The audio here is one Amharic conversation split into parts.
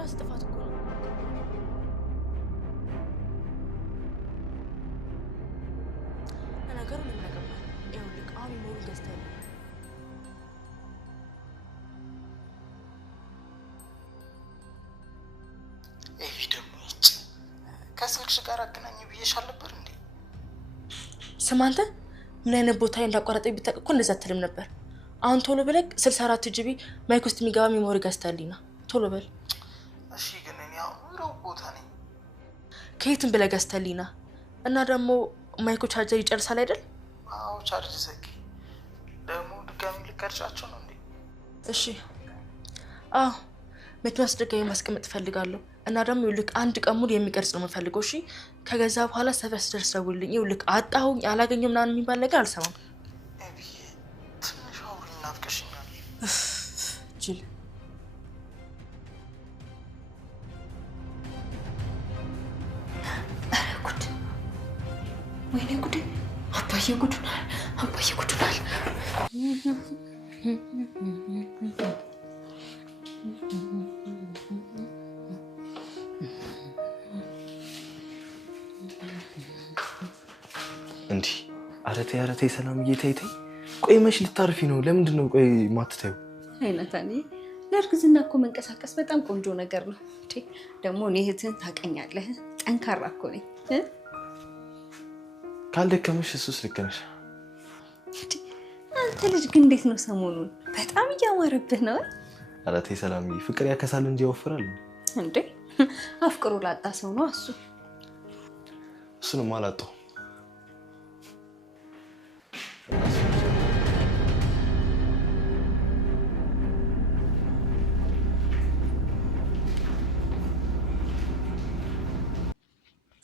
የራስ ጥፋት እኮ ነው። ለነገሩ ምን ያገባል? ይኸውልህ አሁን ሞሩ ገዝተህ ኤቪ ደግሞ ከስልክሽ ጋር አገናኝ ብዬሻል ነበር እንዴ? ስማ አንተ ምን አይነት ቦታ እንዳቋረጠኝ ብታውቅ እኮ እንደዛ አትልም ነበር። አሁን ቶሎ ብለህ 64 ጂቢ ማይክ ውስጥ የሚገባ ሜሞሪ ገዝተህልኝና ቶሎ በል። እሺ ግን እኔ አሁን ሩቅ ቦታ ነኝ። ከየትም ብለህ ገዝተህልኝና እና ደግሞ ማይኩ ቻርጀር ይጨርሳል አይደል? አዎ ቻርጅ ዘጊ። ደግሞ ድጋሚ ልቀርጫቸው ነው እንዴ? እሺ አዎ መኪና ውስጥ ድጋሚ ማስቀመጥ እፈልጋለሁ። እና ደግሞ ይኸውልህ አንድ ቀን ሙሉ የሚቀርጽ ነው የምፈልገው። እሺ ከገዛ በኋላ ሰፈር ስደርስ ደውልልኝ። ይኸውልህ አጣሁኝ አላገኘሁም ምናምን የሚባል ነገር አልሰማም። ኤቪዬ ትንሽ አውሪኝ፣ ናፍቀሽኛል። ጅል ኧረ ጉድ! ወይኔ ጉድ! አባዬ ጉዱናል! አባዬ ጉዱናል! እንዲህ ኧረ ተይ ሰላምዬ ተይ። ቆይ መች ልታርፊ ነው? ለምንድን ነው ቆይ ማትተዩ? አይናታኒ ለእርግዝና እኮ መንቀሳቀስ በጣም ቆንጆ ነገር ነው። ደግሞ እኔ እህትህን ታውቀኛለህ፣ ጠንካራ እኮ ነኝ። ካልደከመሽ እሱስ ልክ ነሽ። አንተ ልጅ ግን እንዴት ነው ሰሞኑን? በጣም እያማረብህ ነው። ኧረ ተይ ሰላምዬ፣ ፍቅር ያከሳል እንጂ ያወፍራል እንዴ? አፍቅሮ ላጣ ሰው ነው እሱ። እሱንም አላጣው።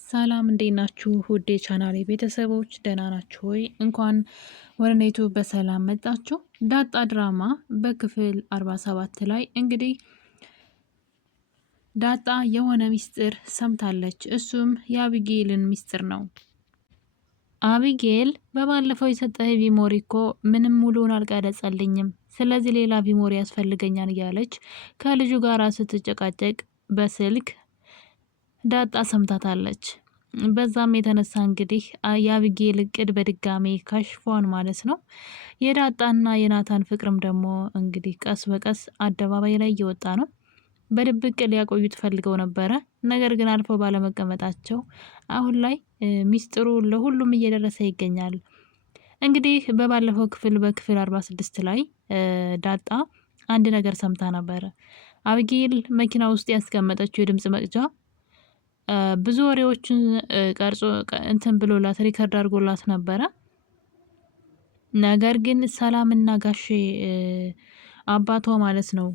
ሰላም እንዴት ናችሁ? ውድ የቻናሌ ቤተሰቦች ደህና ናችሁ ወይ? እንኳን ወደ ዩቲዩብ በሰላም መጣችሁ። ዳጣ ድራማ በክፍል 47 ላይ እንግዲህ ዳጣ የሆነ ሚስጥር ሰምታለች። እሱም የአቢጌልን ሚስጥር ነው። አቢጌል በባለፈው የሰጠህ ቢሞሪ እኮ ምንም ሙሉውን አልቀረጸልኝም፣ ስለዚህ ሌላ ቢሞሪ ያስፈልገኛል እያለች ከልጁ ጋር ስትጨቃጨቅ በስልክ ዳጣ ሰምታታለች። በዛም የተነሳ እንግዲህ የአቢጌል እቅድ በድጋሜ ከሽፏን ማለት ነው። የዳጣና የናታን ፍቅርም ደግሞ እንግዲህ ቀስ በቀስ አደባባይ ላይ እየወጣ ነው። በድብቅ ሊያቆዩት ፈልገው ነበረ። ነገር ግን አልፈው ባለመቀመጣቸው አሁን ላይ ሚስጥሩ ለሁሉም እየደረሰ ይገኛል። እንግዲህ በባለፈው በክፍል 46 ላይ ዳጣ አንድ ነገር ሰምታ ነበረ። አቢጌል መኪና ውስጥ ያስቀመጠችው የድምጽ መቅጃ ብዙ ወሬዎችን ቀርጾ እንትን ብሎላት ሪከርድ አድርጎላት ነበረ። ነገር ግን ሰላምና ጋሼ አባቷ ማለት ነው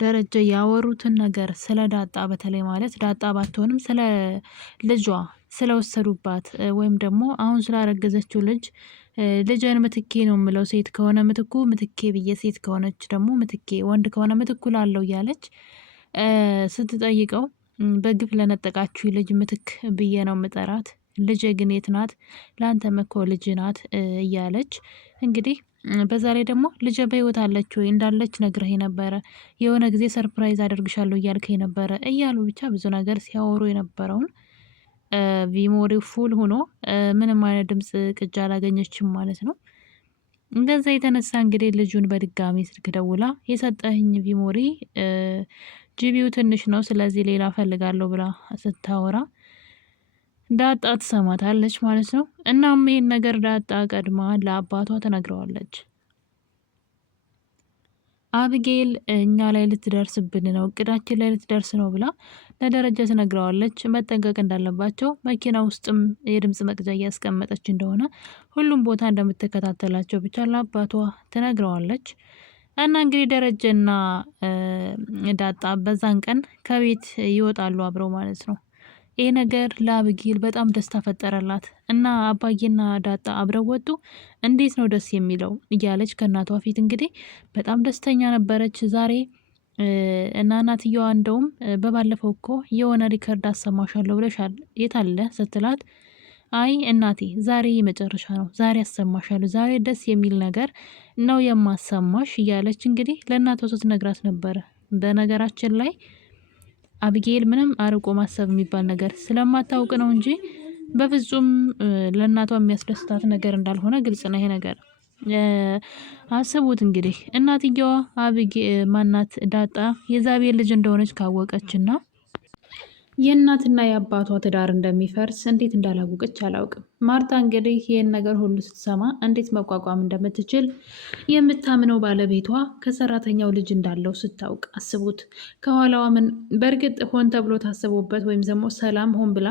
ደረጀ ያወሩትን ነገር ስለ ዳጣ በተለይ ማለት ዳጣ ባትሆንም ስለ ልጇ ስለወሰዱባት ወይም ደግሞ አሁን ስላረገዘችው ልጅን ምትኬ ነው የምለው፣ ሴት ከሆነ ምትኩ ምትኬ ብዬ፣ ሴት ከሆነች ደግሞ ምትኬ፣ ወንድ ከሆነ ምትኩ ላለው እያለች ስትጠይቀው በግፍ ለነጠቃችሁ ልጅ ምትክ ብዬ ነው ምጠራት፣ ልጅ ግን የት ናት? ለአንተም እኮ ልጅ ናት እያለች እንግዲህ በዛ ላይ ደግሞ ልጅ በህይወት አለች ወይ እንዳለች ነግረህ ነበረ፣ የሆነ ጊዜ ሰርፕራይዝ አደርግሻለሁ እያልከኝ ነበረ እያሉ ብቻ ብዙ ነገር ሲያወሩ የነበረውን ቪሞሪው ፉል ሆኖ ምንም አይነት ድምጽ ቅጅ አላገኘችም ማለት ነው። እንደዛ የተነሳ እንግዲህ ልጁን በድጋሚ ስልክ ደውላ የሰጠህኝ ቪሞሪ ጂቢው ትንሽ ነው፣ ስለዚህ ሌላ ፈልጋለሁ ብላ ስታወራ ዳጣ ትሰማታለች ማለት ነው። እናም ይሄን ነገር ዳጣ ቀድማ ለአባቷ ተነግረዋለች። አቢጌል እኛ ላይ ልትደርስብን ነው፣ እቅዳችን ላይ ልትደርስ ነው ብላ ለደረጃ ትነግረዋለች። መጠንቀቅ እንዳለባቸው፣ መኪና ውስጥም የድምጽ መቅጃ እያስቀመጠች እንደሆነ፣ ሁሉም ቦታ እንደምትከታተላቸው ብቻ ለአባቷ ትነግረዋለች። እና እንግዲህ ደረጀና ዳጣ በዛን ቀን ከቤት ይወጣሉ አብረው ማለት ነው። ይህ ነገር ለአቢጌል በጣም ደስታ ፈጠረላት እና አባዬና ዳጣ አብረው ወጡ፣ እንዴት ነው ደስ የሚለው እያለች ከእናቷ ፊት እንግዲህ በጣም ደስተኛ ነበረች ዛሬ። እና እናትየዋ እንደውም በባለፈው እኮ የሆነ ሪከርድ አሰማሻለሁ ብለሻል፣ የት አለ ስትላት፣ አይ እናቴ ዛሬ የመጨረሻ ነው፣ ዛሬ አሰማሻለሁ፣ ዛሬ ደስ የሚል ነገር ነው የማሰማሽ እያለች እንግዲህ ለእናቷ ስትነግራት ነበረ። በነገራችን ላይ አቢጌል ምንም አርቆ ማሰብ የሚባል ነገር ስለማታውቅ ነው እንጂ በፍጹም ለእናቷ የሚያስደስታት ነገር እንዳልሆነ ግልጽ ነው ይሄ ነገር። አስቡት እንግዲህ እናትየዋ ማናት ዳጣ የዛቤል ልጅ እንደሆነች ካወቀችና የእናትና የአባቷ ትዳር እንደሚፈርስ እንዴት እንዳላወቀች አላውቅም። ማርታ እንግዲህ ይህን ነገር ሁሉ ስትሰማ እንዴት መቋቋም እንደምትችል የምታምነው ባለቤቷ ከሰራተኛው ልጅ እንዳለው ስታውቅ አስቡት። ከኋላዋ ምን በእርግጥ ሆን ተብሎ ታስቦበት ወይም ደግሞ ሰላም ሆን ብላ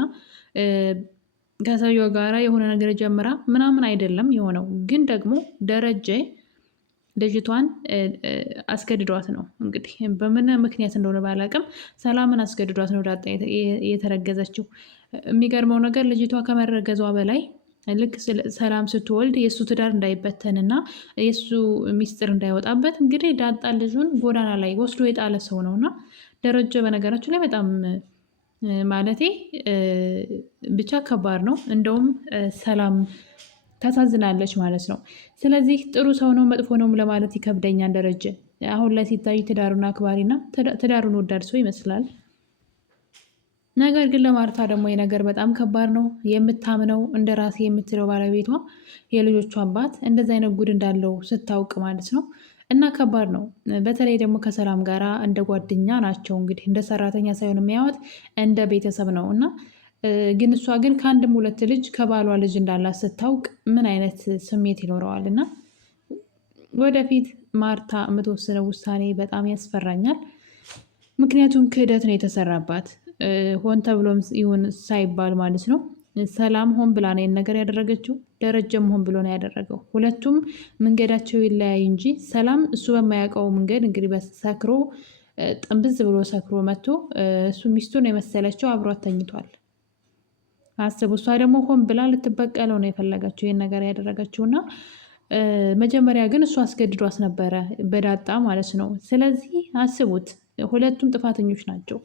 ከሰውየው ጋራ የሆነ ነገር ጀምራ ምናምን አይደለም የሆነው። ግን ደግሞ ደረጀ ልጅቷን አስገድዷት ነው እንግዲህ በምን ምክንያት እንደሆነ ባላቅም ሰላምን አስገድዷት ነው ዳጣ የተረገዘችው። የሚገርመው ነገር ልጅቷ ከመረገዟ በላይ ልክ ሰላም ስትወልድ የእሱ ትዳር እንዳይበተንና የእሱ ሚስጥር እንዳይወጣበት እንግዲህ ዳጣ ልጁን ጎዳና ላይ ወስዶ የጣለ ሰው ነውና ደረጀ በነገራችን ላይ በጣም ማለቴ ብቻ ከባድ ነው። እንደውም ሰላም ታሳዝናለች ማለት ነው። ስለዚህ ጥሩ ሰው ነው መጥፎ ነው ለማለት ይከብደኛል። ደረጀ አሁን ላይ ሲታይ ትዳሩን አክባሪና ትዳሩን ወዳድ ሰው ይመስላል። ነገር ግን ለማርታ ደግሞ የነገር በጣም ከባድ ነው። የምታምነው እንደ ራሴ የምትለው ባለቤቷ የልጆቹ አባት እንደዚ አይነት ጉድ እንዳለው ስታውቅ ማለት ነው። እና ከባድ ነው። በተለይ ደግሞ ከሰላም ጋራ እንደ ጓደኛ ናቸው እንግዲህ እንደ ሰራተኛ ሳይሆን የሚያዩት እንደ ቤተሰብ ነው። እና ግን እሷ ግን ከአንድም ሁለት ልጅ ከባሏ ልጅ እንዳላት ስታውቅ ምን አይነት ስሜት ይኖረዋል? እና ወደፊት ማርታ የምትወስነው ውሳኔ በጣም ያስፈራኛል። ምክንያቱም ክህደት ነው የተሰራባት ሆን ተብሎም ይሁን ሳይባል ማለት ነው። ሰላም ሆን ብላ ነው ነገር ያደረገችው፣ ደረጀም ሆን ብሎ ነው ያደረገው። ሁለቱም መንገዳቸው ይለያይ እንጂ ሰላም እሱ በማያውቀው መንገድ እንግዲህ በሰክሮ ጥንብዝ ብሎ ሰክሮ መጥቶ እሱ ሚስቱን የመሰለችው አብሯት ተኝቷል። አስቡ። እሷ ደግሞ ሆን ብላ ልትበቀለው ነው የፈለገችው ይህን ነገር ያደረገችው እና መጀመሪያ ግን እሱ አስገድዷት ነበረ በዳጣ ማለት ነው። ስለዚህ አስቡት፣ ሁለቱም ጥፋተኞች ናቸው።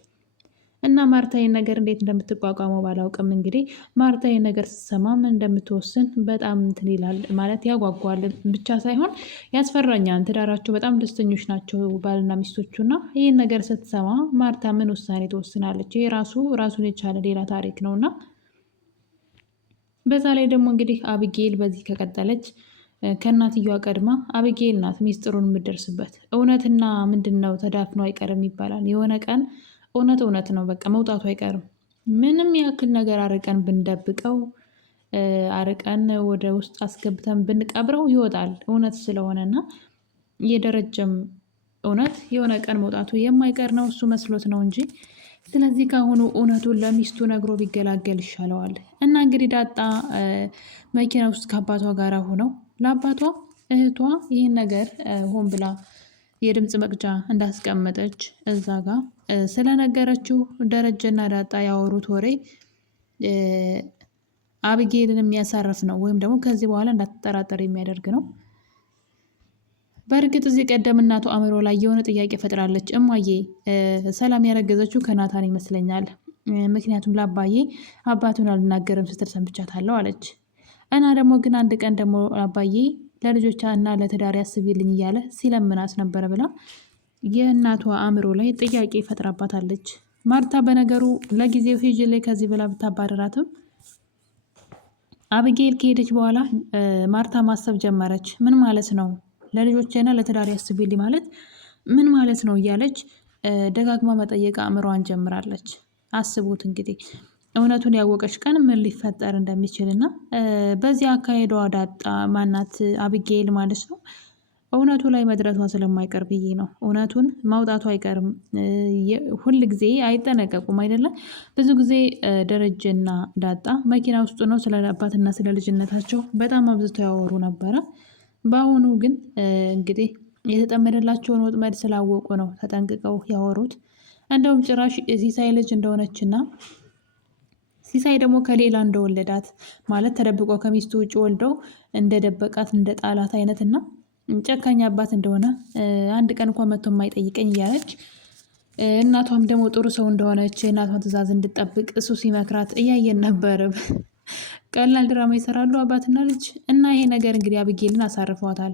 እና ማርታ ይህን ነገር እንዴት እንደምትቋቋመው ባላውቅም እንግዲህ ማርታ ይህን ነገር ስትሰማ ምን እንደምትወስን በጣም እንትን ይላል ማለት ያጓጓል ብቻ ሳይሆን ያስፈራኛል። ትዳራቸው በጣም ደስተኞች ናቸው ባልና ሚስቶቹ እና ይህን ነገር ስትሰማ ማርታ ምን ውሳኔ ትወስናለች? ይህ ራሱን የቻለ ሌላ ታሪክ ነው። እና በዛ ላይ ደግሞ እንግዲህ አቢጌል በዚህ ከቀጠለች ከእናትየዋ ቀድማ አቢጌል ናት ሚስጥሩን የምደርስበት። እውነትና ምንድን ነው ተዳፍኖ አይቀርም ይባላል። የሆነ ቀን እውነት ነው በቃ መውጣቱ አይቀርም። ምንም ያክል ነገር አርቀን ብንደብቀው አርቀን ወደ ውስጥ አስገብተን ብንቀብረው ይወጣል እውነት ስለሆነና የደረጀም እውነት የሆነ ቀን መውጣቱ የማይቀር ነው። እሱ መስሎት ነው እንጂ ስለዚህ ካሁኑ እውነቱን ለሚስቱ ነግሮ ቢገላገል ይሻለዋል። እና እንግዲህ ዳጣ መኪና ውስጥ ከአባቷ ጋር ሆነው ለአባቷ እህቷ ይህን ነገር ሆን ብላ የድምፅ መቅጃ እንዳስቀመጠች እዛ ጋር ስለነገረችው ደረጀና ዳጣ ያወሩት ወሬ አቢጌልን የሚያሳርፍ ነው፣ ወይም ደግሞ ከዚህ በኋላ እንዳትጠራጠር የሚያደርግ ነው። በእርግጥ እዚህ ቀደም እናቱ አእምሮ ላይ የሆነ ጥያቄ ፈጥራለች። እማዬ ሰላም ያረገዘችው ከናታን ይመስለኛል፣ ምክንያቱም ለአባዬ አባቱን አልናገርም ስትል ሰምቻታለሁ አለች። እና ደግሞ ግን አንድ ቀን ደግሞ አባዬ ለልጆቿ እና ለትዳር ያስቢልኝ እያለ ሲለምናት ነበረ ብላ የእናቷ አእምሮ ላይ ጥያቄ ፈጥራባታለች። ማርታ በነገሩ ለጊዜው ሂጅ ላይ ከዚህ ብላ ብታባረራትም አቢጌል ከሄደች በኋላ ማርታ ማሰብ ጀመረች። ምን ማለት ነው ለልጆቼና ለትዳር ያስቢልኝ ማለት ምን ማለት ነው እያለች ደጋግማ መጠየቅ አእምሮዋን ጀምራለች። አስቡት እንግዲህ እውነቱን ያወቀች ቀን ምን ሊፈጠር እንደሚችል እና በዚህ አካሄዷ ዳጣ ማናት አቢጌል ማለት ነው እውነቱ ላይ መድረሷ ስለማይቀር ብዬ ነው። እውነቱን ማውጣቱ አይቀርም። ሁል ጊዜ አይጠነቀቁም አይደለም። ብዙ ጊዜ ደረጀና ዳጣ መኪና ውስጥ ነው ስለ አባትና ስለ ልጅነታቸው በጣም አብዝተው ያወሩ ነበረ። በአሁኑ ግን እንግዲህ የተጠመደላቸውን ወጥመድ ስላወቁ ነው ተጠንቅቀው ያወሩት። እንደውም ጭራሽ ሲሳይ ልጅ እንደሆነችና ሲሳይ ደግሞ ከሌላ እንደወለዳት ማለት ተደብቆ ከሚስቱ ውጭ ወልደው እንደደበቃት እንደ ጣላት አይነትና ጨካኝ አባት እንደሆነ አንድ ቀን እንኳን መጥቶ የማይጠይቀኝ እያለች እናቷም ደግሞ ጥሩ ሰው እንደሆነች እናቷን ትዕዛዝ እንድጠብቅ እሱ ሲመክራት እያየን ነበር። ቀላል ድራማ ይሰራሉ አባትና ልጅ እና ይሄ ነገር እንግዲህ አቢጌልን አሳርፏታል።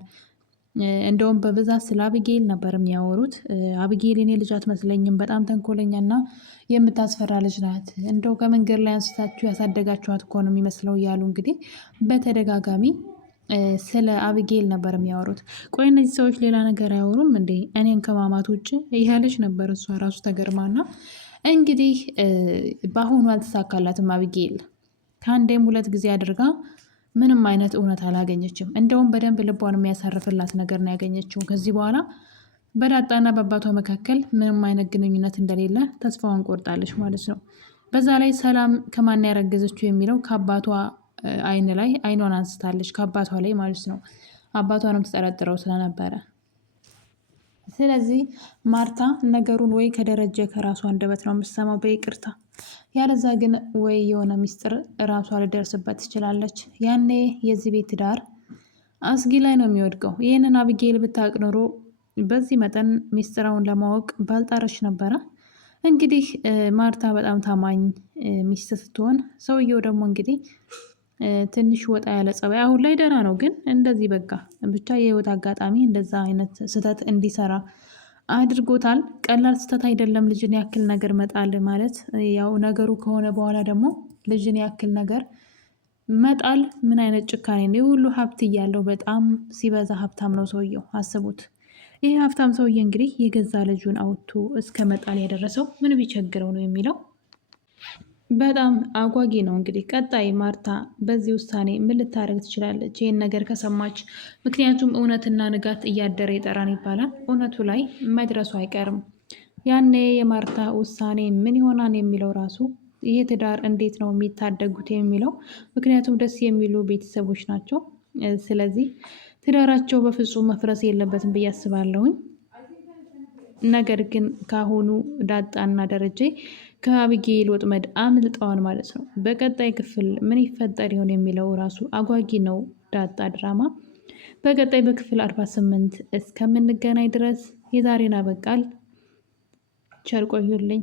እንደውም በብዛት ስለ አብጌል ነበር የሚያወሩት። አብጌል እኔ ልጅ አትመስለኝም፣ በጣም ተንኮለኛና የምታስፈራ ልጅ ናት፣ እንደው ከመንገድ ላይ አንስታችሁ ያሳደጋችኋት እኮ ነው የሚመስለው እያሉ እንግዲህ በተደጋጋሚ ስለ አብጌል ነበር የሚያወሩት። ቆይ እነዚህ ሰዎች ሌላ ነገር አያወሩም እንዴ? እኔን ከማማት ውጭ ይህ ልጅ ነበር እሷ ራሱ ተገርማና እንግዲህ በአሁኑ አልተሳካላትም። አብጌል ከአንዴም 2 ጊዜ አድርጋ ምንም አይነት እውነት አላገኘችም። እንደውም በደንብ ልቧን የሚያሳርፍላት ነገር ነው ያገኘችው። ከዚህ በኋላ በዳጣና በአባቷ መካከል ምንም አይነት ግንኙነት እንደሌለ ተስፋዋን ቆርጣለች ማለት ነው። በዛ ላይ ሰላም ከማን ያረገዘችው የሚለው ከአባቷ አይን ላይ አይኗን አንስታለች፣ ከአባቷ ላይ ማለት ነው። አባቷንም ትጠረጥረው ስለነበረ ስለዚህ ማርታ ነገሩን ወይ ከደረጀ ከራሷ አንደበት ነው የምትሰማው በይቅርታ፣ ያለዛ ግን ወይ የሆነ ሚስጥር ራሷ ልደርስበት ትችላለች። ያኔ የዚህ ቤት ዳር አስጊ ላይ ነው የሚወድቀው። ይህንን አብጌል ብታውቅ ኖሮ በዚህ መጠን ሚስጥራውን ለማወቅ ባልጣረች ነበረ። እንግዲህ ማርታ በጣም ታማኝ ሚስት ስትሆን፣ ሰውየው ደግሞ እንግዲህ ትንሽ ወጣ ያለ ጸባይ፣ አሁን ላይ ደህና ነው፣ ግን እንደዚህ በቃ ብቻ የህይወት አጋጣሚ እንደዛ አይነት ስህተት እንዲሰራ አድርጎታል። ቀላል ስህተት አይደለም ልጅን ያክል ነገር መጣል ማለት። ያው ነገሩ ከሆነ በኋላ ደግሞ ልጅን ያክል ነገር መጣል ምን አይነት ጭካኔ ነው! የሁሉ ሀብት እያለው በጣም ሲበዛ ሀብታም ነው ሰውየው፣ አስቡት። ይህ ሀብታም ሰውዬ እንግዲህ የገዛ ልጁን አውጥቶ እስከ መጣል ያደረሰው ምን ቢቸግረው ነው የሚለው በጣም አጓጊ ነው። እንግዲህ ቀጣይ ማርታ በዚህ ውሳኔ ምን ልታደርግ ትችላለች ይህን ነገር ከሰማች? ምክንያቱም እውነትና ንጋት እያደረ ይጠራን ይባላል። እውነቱ ላይ መድረሱ አይቀርም። ያኔ የማርታ ውሳኔ ምን ይሆናል የሚለው ራሱ ይህ ትዳር እንዴት ነው የሚታደጉት የሚለው፣ ምክንያቱም ደስ የሚሉ ቤተሰቦች ናቸው። ስለዚህ ትዳራቸው በፍጹም መፍረስ የለበትም ብዬ አስባለሁኝ። ነገር ግን ካሁኑ ዳጣና ደረጀ ከአብጌል ወጥመድ አምልጠዋል ማለት ነው። በቀጣይ ክፍል ምን ይፈጠር ይሆን የሚለው ራሱ አጓጊ ነው። ዳጣ ድራማ በቀጣይ በክፍል 48 እስከምንገናኝ ድረስ የዛሬን አበቃል። ቸር ቆዩልኝ።